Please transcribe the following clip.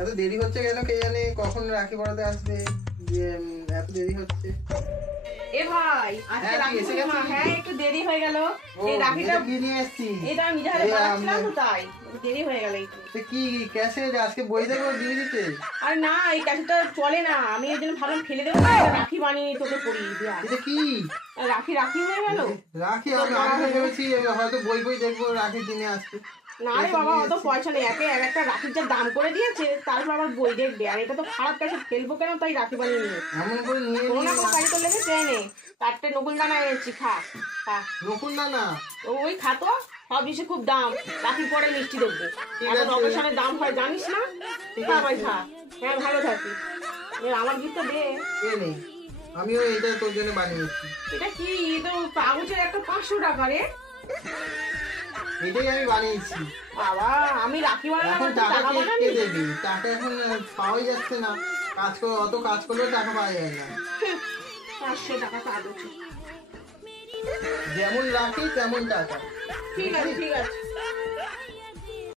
এত দেরি হচ্ছে কেন কে জানে, কখন রাখি পড়াতে আসবে, যে এত দেরি হচ্ছে। এ ভাই আজকে রাখি পূর্ণিমা, হ্যাঁ একটু দেরি হয়ে গেল। এই রাখিটা কি নিয়ে এসেছি? এটা আমি নিজে হাতে বানাচ্ছিলাম তো, তাই দেরি হয়ে গেল একটু। কি ক্যাসেট আজকে বই দেখবো ডিভিডিতে? আর না, এই ক্যাসেটটা চলে না, আমি এই জন্য ভাবলাম ফেলে দেবো, রাখি বানিয়ে তোকে পরিয়ে দিই। এটা কি রাখি রাখি হয়ে গেল। রাখি আমি ভেবেছি হয়তো বই বই দেখবো রাখির দিনে আসছে। না রে বাবা, অত পয়সা নেই, এক একটা রাখির যা দাম করে দিয়েছে, তারপর আবার বই দেখবে। আর এটা তো খারাপ ক্যাসেট, ফেলবো কেন, তাই রাখি বানিয়ে নিয়ে এমন করে নিয়ে কোনো না কোনো কাজে তো লেগেছে। এনে চারটে নকুল দানা এনেছি, খা খা। নকুল দানা? ওই খাতো, সব জিনিসের খুব দাম, রাখির পরে মিষ্টি দেবো। এখন অবসরের দাম হয় জানিস না? খা ভাই খা। হ্যাঁ ভালো থাকি। আমার গিফটটা দে। নেই, আমিও এটা তোর জন্য বানিয়েছি। এটা কি? তো কাগজের একটা 500 টাকা রে। এটাই আমি বানিয়েছি। বাবা, আমি রাখি বানালাম, এখন টাকা টাকা বানাবি? কে দেবে? টাকা এখন পাওয়াই যাচ্ছে না, কাজ করে অত কাজ করলেও টাকা পাওয়া যায় না। 500 টাকা কাগজ। যেমন রাখি তেমন টাকা। ঠিক আছে ঠিক আছে।